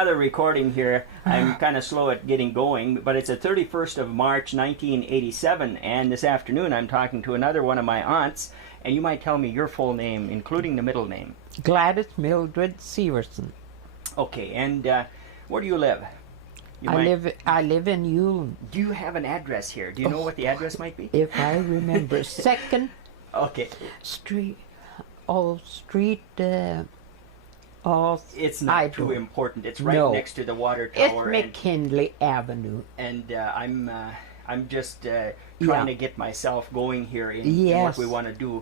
Another recording here. I'm kind of slow at getting going, but it's the 31st of March, 1987, and this afternoon I'm talking to another one of my aunts, and you might tell me your full name, including the middle name. Gladys Mildred Severson. Okay, and where do you live? I live in Ulm. Do you have an address here? Do you know what the address might be? If I remember. Second Okay. Street. It's not too important. It's right next to the water tower. It's McKinley Avenue. And I'm just trying to get myself going here in what we want to do.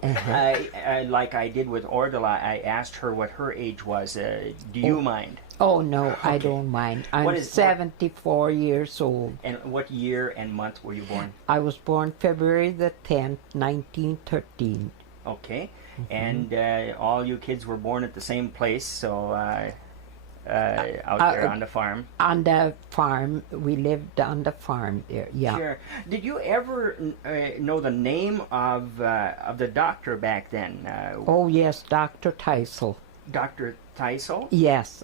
Like I did with Ordala, I asked her what her age was. Do you mind? Oh, no, okay. I don't mind. I'm 74 years old. And what year and month were you born? I was born February the 10th, 1913. Okay. And all you kids were born at the same place, so out there on the farm? On the farm. We lived on the farm there, yeah. Sure. Did you ever know the name of the doctor back then? Oh, yes, Dr. Teisel. Dr. Teisel? Yes,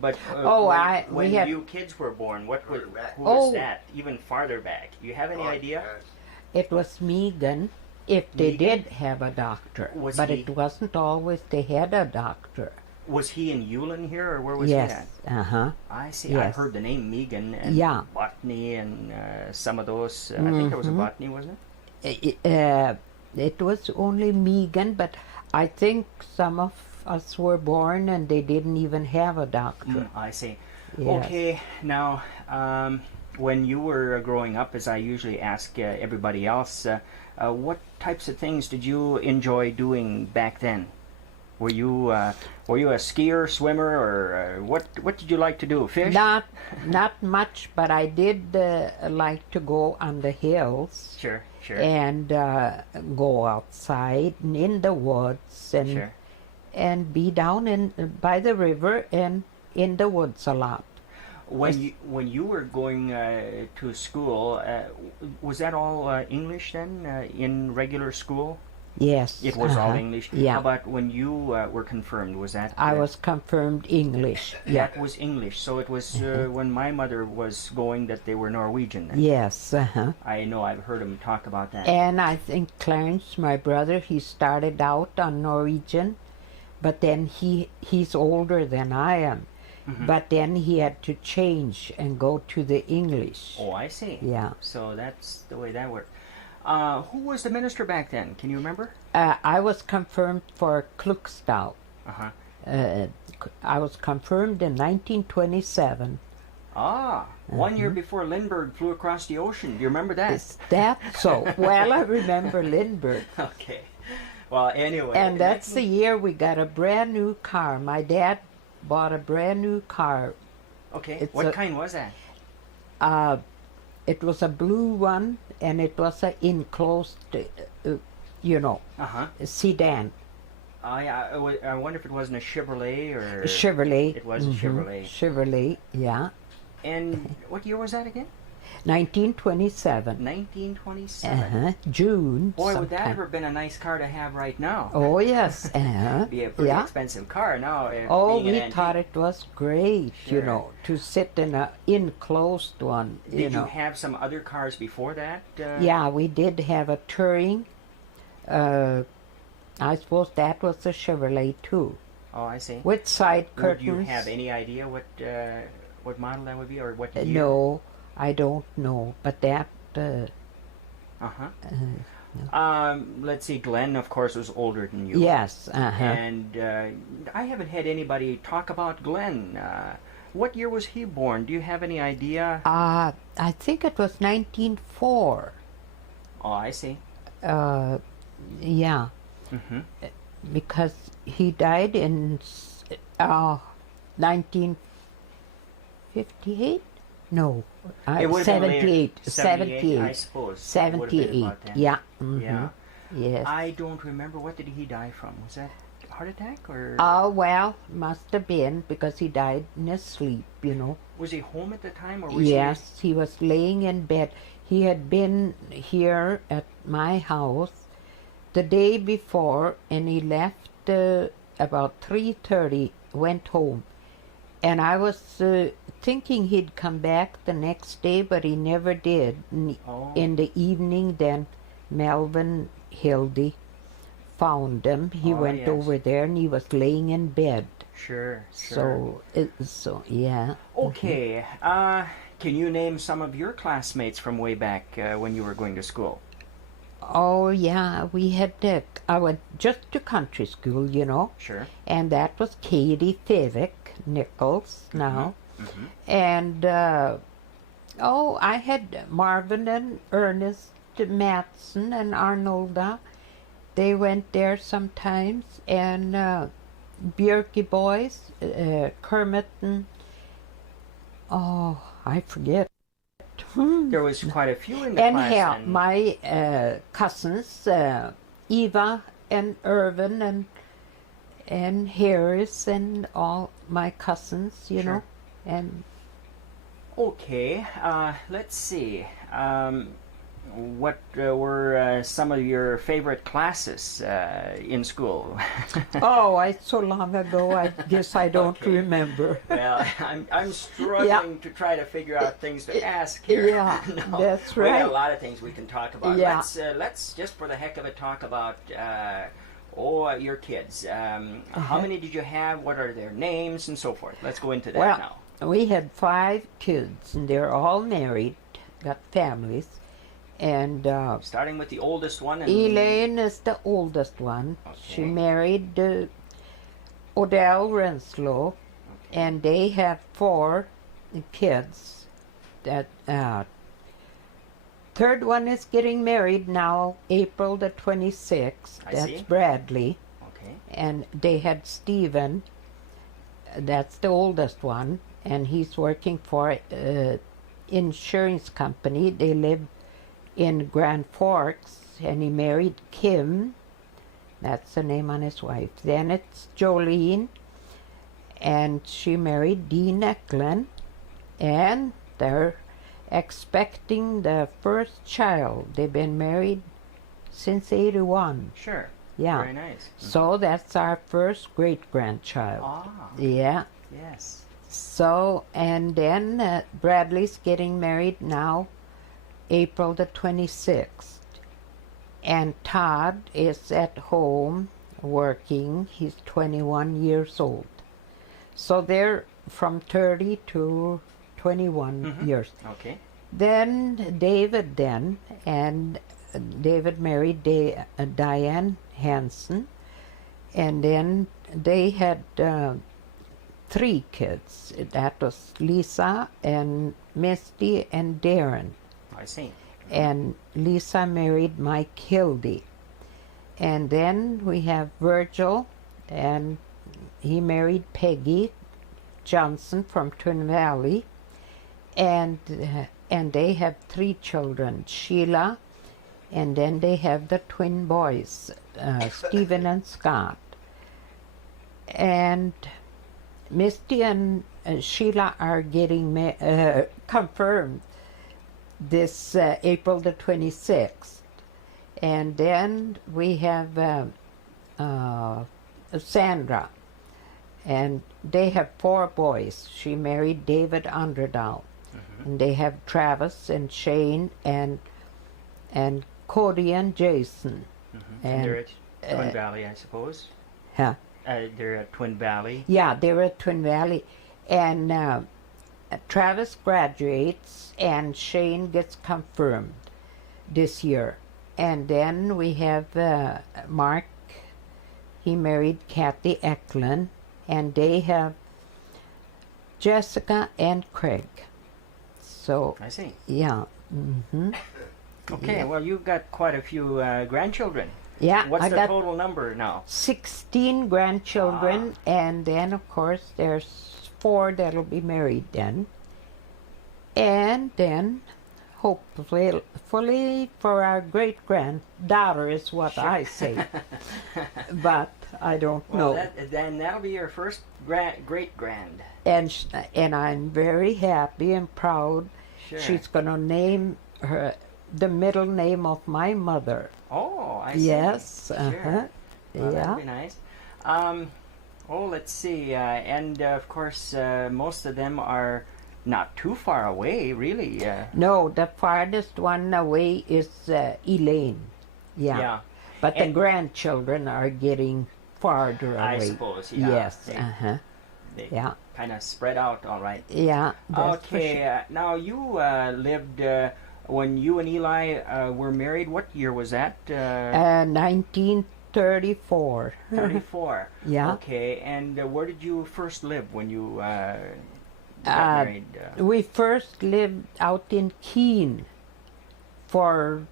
but when you kids were born, who was that? Even farther back. Do you have any idea? It was Megan. If they did have a doctor, it wasn't always they had a doctor. Was he in Ulen here, or where was he at? I see. Yes. I've heard the name Megan and Botany and some of those. I think there was a Botany, wasn't it? It was only Megan, but I think some of us were born and they didn't even have a doctor. I see. Yes. Okay, now when you were growing up, as I usually ask everybody else, what types of things did you enjoy doing back then? Were you a skier, swimmer, or what did you like to do? Fish? Not much, but I did like to go on the hills. Sure. And go outside and in the woods and be down by the river and in the woods a lot. When you were going to school, was that all English then, in regular school? Yes. It was all English? Yeah. How about when you were confirmed, was that? I was confirmed English. That was English, so it was when my mother was going that they were Norwegian then? Yes. I know, I've heard him talk about that. And I think Clarence, my brother, he started out on Norwegian, but then he's older than I am. But then he had to change and go to the English. Oh, I see. Yeah. So that's the way that worked. Who was the minister back then? Can you remember? I was confirmed for Klukstad. I was confirmed in 1927. 1 year before Lindbergh flew across the ocean. Do you remember that? Is that so? Well, I remember Lindbergh. Okay. Well, anyway. And that's the year we got a brand new car. My dad bought a brand new car. Okay. What kind was that? It was a blue one, and it was an enclosed, sedan. I wonder if it wasn't a Chevrolet or... A Chevrolet. It was a Chevrolet. Chevrolet, yeah. And what year was that again? 1927. 1927. June. Boy, would that have been a nice car to have right now. Oh, yes. Be a pretty expensive car now. We thought it was great, to sit in an enclosed one. Did you have some other cars before that? Yeah, we did have a Touring. I suppose that was a Chevrolet too. Oh, I see. With side curtains. Would you have any idea what model that would be, or what year? No, I don't know, but that... let's see, Glenn, of course, was older than you. Yes, And I haven't had anybody talk about Glenn. What year was he born? Do you have any idea? I think it was 1904. Oh, I see. Yeah. Because he died in 1958? No, it would 78. 78, I suppose. 78, yeah. Yeah. Yes. I don't remember. What did he die from? Was that a heart attack or? Oh, well, must have been, because he died in his sleep, Was he home at the time? Or was Yes, he was laying in bed. He had been here at my house the day before, and he left about 3:30, went home. And I was thinking he'd come back the next day, but he never did. In the evening, then Melvin Hildy found him. He went over there, and he was laying in bed. Sure. So yeah. Okay. Can you name some of your classmates from way back when you were going to school? Oh yeah, we had I went just to country school, you know. Sure. And that was Katie Fivick Nichols now. And I had Marvin and Ernest Matson and Arnolda. They went there sometimes. And Bjerke boys, Kermit and I forget. There was quite a few in the class. And my cousins, Eva and Irvin and Harris and all my cousins, you know. And okay, let's see. What were some of your favorite classes in school? So long ago, I guess I don't remember. Well, I'm struggling to try to figure out things to ask here. Yeah, no, that's we right. got a lot of things we can talk about. Yeah. Let's just for the heck of it talk about your kids. How many did you have? What are their names and so forth? Let's go into that now. We had 5 kids, and they're all married, got families. And starting with the oldest one. Elaine is the oldest one. Okay. She married Odell Renslow, and they have 4 kids. That third one is getting married now, April the 26th. That's Bradley. Okay. And they had Stephen. That's the oldest one, and he's working for insurance company. They live in Grand Forks, and he married Kim. That's the name on his wife. Then it's Jolene, and she married Dean Eklund, and they're expecting the first child. They've been married since 81. Sure. Yeah. Very nice. So that's our first great-grandchild. Yeah. Yes. So, and then Bradley's getting married now, April the 26th. And Todd is at home working. He's 21 years old. So they're from 30 to 21 years. Okay. Then David and David married Diane Hansen. And then they had 3 kids. That was Lisa and Misty and Darren. I see. And Lisa married Mike Hildy. And then we have Virgil, and he married Peggy Johnson from Twin Valley. And they have 3 children, Sheila, and then they have the twin boys, Stephen and Scott. And Misty and Sheila are getting confirmed this April the 26th. And then we have Sandra, and they have 4 boys. She married David Underdahl. And they have Travis and Shane and Cody and Jason. And they're at Twin Valley, I suppose? Huh? They're at Twin Valley? Yeah, they're at Twin Valley. And Travis graduates, and Shane gets confirmed this year. And then we have Mark. He married Kathy Eklund, and they have Jessica and Craig. So I see. Yeah. Okay, Yeah. well, you've got quite a few grandchildren. Yeah. What's I the got total number now? 16 grandchildren, and then of course there's 4 that'll be married then. And then hopefully for our great-granddaughter is what I say. But I don't know. Then that'll be your first great-grand. And I'm very happy and proud. Sure. She's going to name her the middle name of my mother. Oh, I see. Yes. Sure. Well, Yeah. that'd be nice. Oh, let's see. And of course, most of them are not too far away, really. No, the farthest one away is Elaine. Yeah. Yeah. But the And grandchildren are getting farther away. I suppose, yeah. Yes. They Yeah. kind of spread out, all right. Yeah. That's for Okay. sure. Now, you lived, when you and Eli were married, what year was that? 1934. 34. Yeah. Okay. And where did you first live when you got Uh, married? We first lived out in Keene for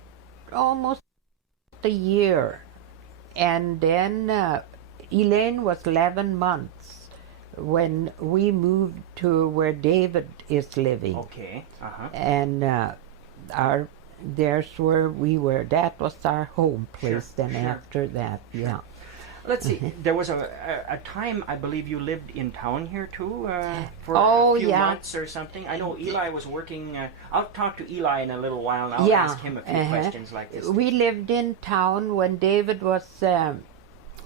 almost a year. And then Elaine was 11 months when we moved to where David is living. Okay. Uh-huh. And there's where we were. That was our home place. Sure, Then sure. after that, yeah. Let's see. There was a time, I believe, you lived in town here too for Oh, a few yeah. months or something. I know Eli was working. I'll talk to Eli in a little while, and I'll Yeah, ask him a few questions like this. We lived in town when David was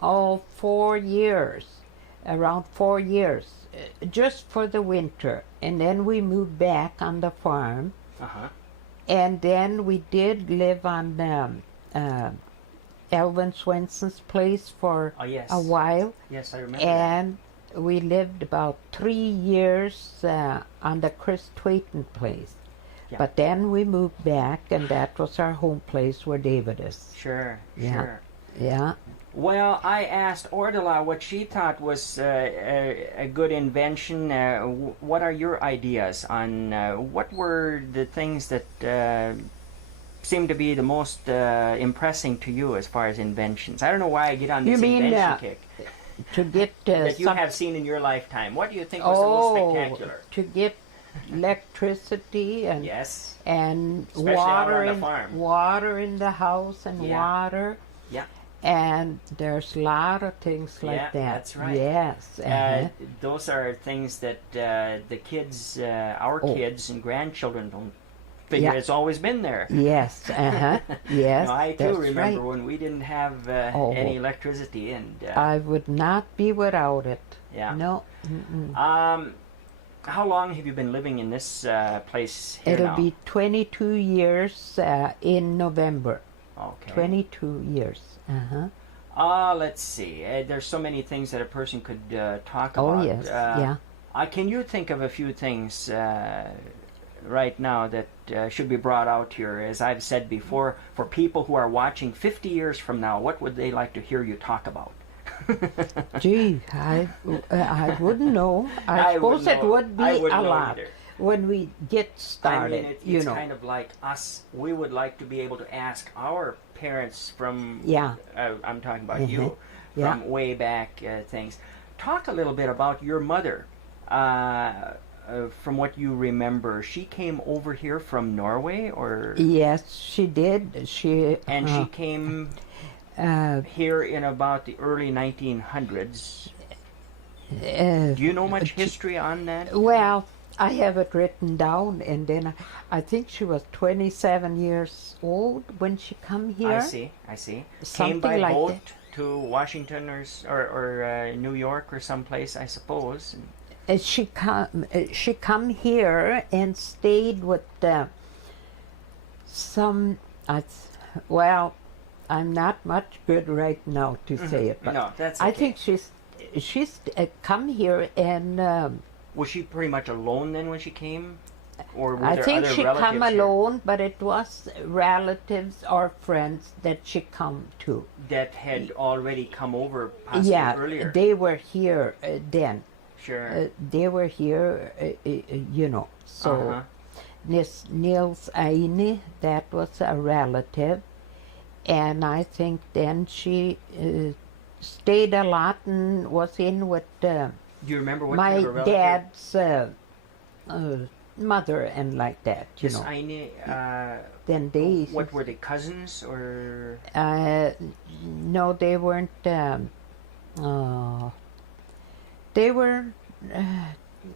4 years, around 4 years, just for the winter. And then we moved back on the farm. Uh-huh. And then we did live on Elvin Swenson's place for Oh, yes. a while. Yes, I remember that. And we lived about 3 years on the Chris Twayton place. Yeah. But then we moved back, and that was our home place where David is. Sure, Yeah. sure. Yeah. Well, I asked Ordala what she thought was a good invention. What are your ideas on what were the things that seemed to be the most impressing to you as far as inventions? I don't know why I get on this You mean, invention kick To get that you some, have seen in your lifetime. What do you think was the most spectacular? to get electricity and Yes. and Especially out water on the in farm. water in the house and Yeah. water. Yeah. And there's a lot of things like Yeah, that. that's right. Yes. Those are things that the kids, our Oh. kids and grandchildren don't figure Yeah. it's always been there. Yes. Yes. No, I too that's remember right. when we didn't have Oh. any electricity, and I would not be without it. yeah. No. Mm-mm. How long have you been living in this place here It'll now? be 22 years in November. Okay. 22 years. Uh-huh. Let's see. There's so many things that a person could talk Oh, about. yes. Yeah. Can you think of a few things right now that should be brought out here? As I've said before, for people who are watching 50 years from now, what would they like to hear you talk about? Gee, I wouldn't know. I suppose wouldn't it know. would be I wouldn't a know lot either. when we get started. I mean, you it's know. kind of like us. We would like to be able to ask our parents from, Yeah. I'm talking about Mhm. you, Yeah. from way back things. Talk a little bit about your mother. From what you remember, she came over here from Norway, or Yes, she did. She came uh, here in about the early 1900s. uh, Do you know much history on that? well, I have it written down, and then I think she was 27 years old when she come here. I see. Something Came by like boat that. to Washington or New York or someplace, I suppose. She come here and stayed with some. Well, I'm not much good right now to say it, but No, that's okay. I think she's come here and. Was she pretty much alone then when she came? Or were I there think other she relatives come here alone, but it was relatives or friends that she come to. that had already come over possibly Yeah, earlier? they were here then. Sure. They were here, you know. So Uh-huh. Nils Eine, that was a relative, and I think then she stayed a lot and was in with Do you remember what my kind of a relative? dad's mother and like that, you Miss know. Eine, Then they what were they, cousins or? no, they weren't. They were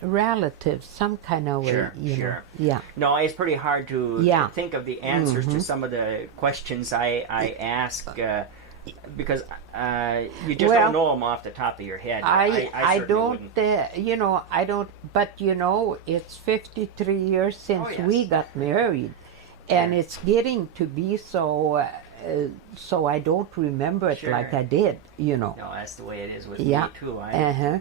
relatives, some kind of way, Sure, you know. sure. Yeah. No, it's pretty hard to Yeah. think of the answers to some of the questions I ask Because you just Well, don't know them off the top of your head. I certainly don't, wouldn't. you know, I don't, but you know, it's 53 years since Oh, yes. we got married, and Yeah. it's getting to be so I don't remember it like Sure. I did, you know. No, that's the way it is with Yeah. me too. Uh-huh.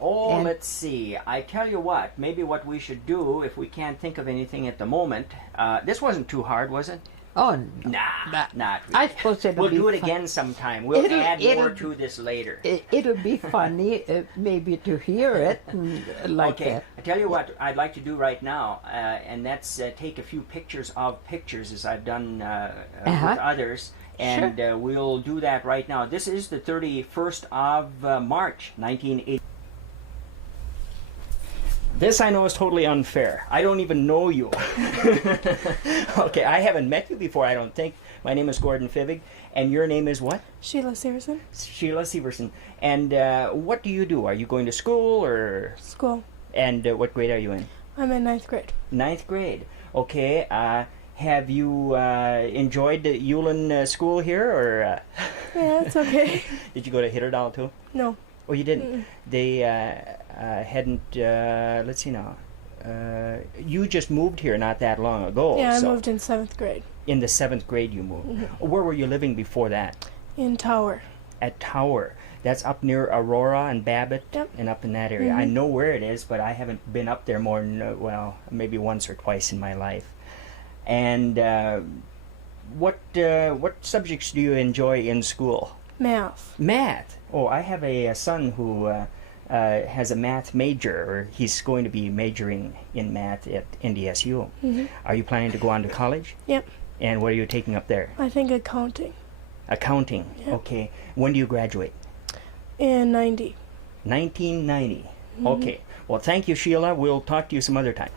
Oh, And- let's see. I tell you what, maybe what we should do, if we can't think of anything at the moment, this wasn't too hard, was it? Oh, no. Nah, not really. I suppose it'll We'll be do it fun. again sometime. We'll add more it'll- to this later. It'll be funny, maybe to hear it like Okay, that. I tell you what I'd like to do right now, and that's take a few pictures of pictures as I've done with others, and we'll do that right now. This is the 31st of March, 1980. This I know is totally unfair. I don't even know you. Okay, I haven't met you before, I don't think. My name is Gordon Fivig, and your name is what? Sheila Severson. Sheila Severson. And what do you do? Are you going to school, or? School. And what grade are you in? I'm in 9th grade. 9th grade. Okay. Have you enjoyed the Yulin school here, or Yeah, it's okay. did you go to Hitterdal too? No. Oh, you didn't. They hadn't. Let's see now. You just moved here not that long ago. Yeah, I so moved in 7th grade. in the 7th grade you moved. Where were you living before that? In Tower. At Tower. That's up near Aurora and Babbitt. Yep. And up in that area. I know where it is, but I haven't been up there more than well, maybe once or twice in my life. And what subjects do you enjoy in school? Math. Math. Oh, I have a son who has a math major, or he's going to be majoring in math at NDSU. Are you planning to go on to college? Yep. And what are you taking up there? I think accounting. Accounting. Yep. Okay. When do you graduate? In 90. 1990. Okay. Well, thank you, Sheila. We'll talk to you some other time.